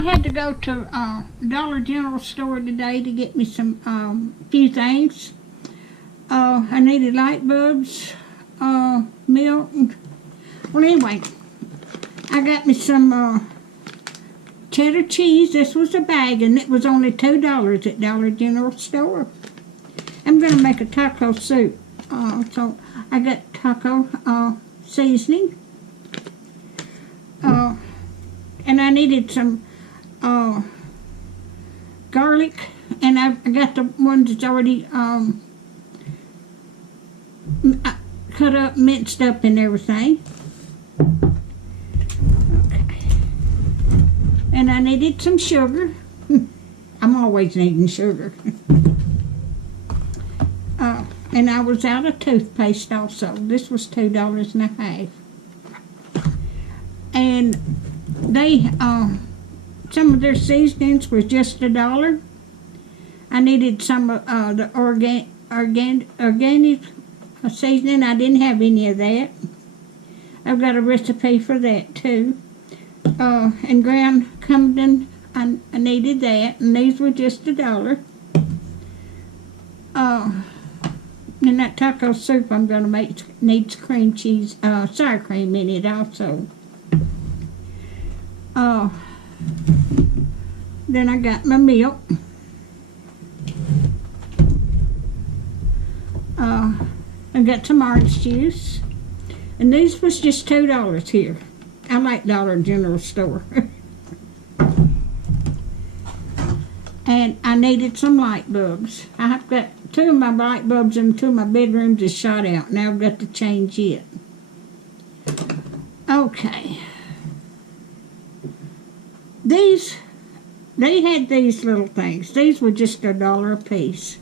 I had to go to Dollar General store today to get me some few things. I needed light bulbs, milk. Well, anyway, I got me some cheddar cheese. This was a bag, and it was only $2 at Dollar General store. I'm going to make a taco soup. So I got taco seasoning. And I needed some garlic, and I got the ones that's already cut up, minced up and everything. Okay. And I needed some sugar. I'm always needing sugar. And I was out of toothpaste also. This was $2.50. And they, some of their seasonings was just $1. I needed some of the organic seasoning. I didn't have any of that. I've got a recipe for that too. And ground cummin, I needed that, and these were just $1. And that taco soup I'm going to make needs cream cheese, sour cream in it also. Then I got my milk. I got some orange juice. And these was just $2 here. I like Dollar General store. And I needed some light bulbs. I've got 2 of my light bulbs in 2 of my bedrooms is shot out. Now I've got to change it. Okay. These, they had these little things. These were just $1 a piece.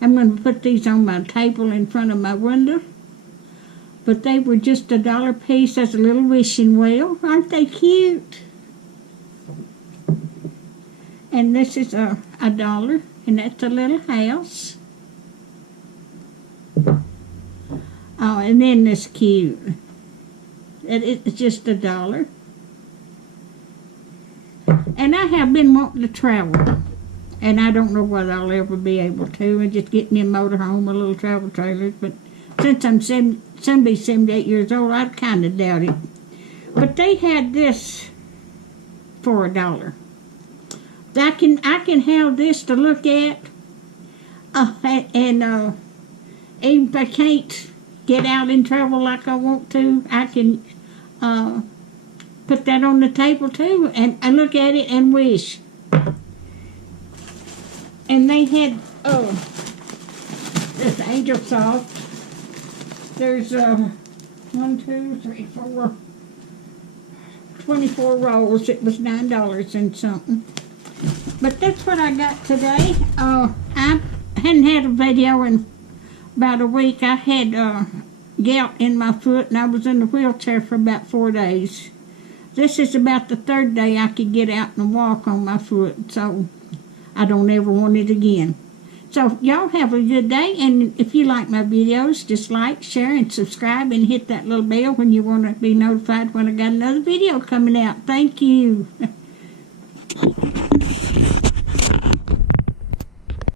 I'm going to put these on my table in front of my window. But they were just $1 a piece as a little wishing well. Aren't they cute? And this is $1, and that's a little house. Oh, and then this cute. It's just $1. And I have been wanting to travel, and I don't know whether I'll ever be able to. And just get me a motorhome, a little travel trailer. But since I'm 78 years old, I kind of doubt it. But they had this for $1. I can have this to look at, and even if I can't get out and travel like I want to, I can put that on the table too, and look at it and wish. And they had this angel soft. There's 1, 2, 3, 4, 24 rolls. It was $9 and something. But that's what I got today. I hadn't had a video in about a week. I had gout in my foot, and I was in the wheelchair for about 4 days. This is about the 3rd day I could get out and walk on my foot, so I don't ever want it again. So y'all have a good day, and if you like my videos, just like, share, and subscribe, and hit that little bell when you want to be notified when I got another video coming out. Thank you.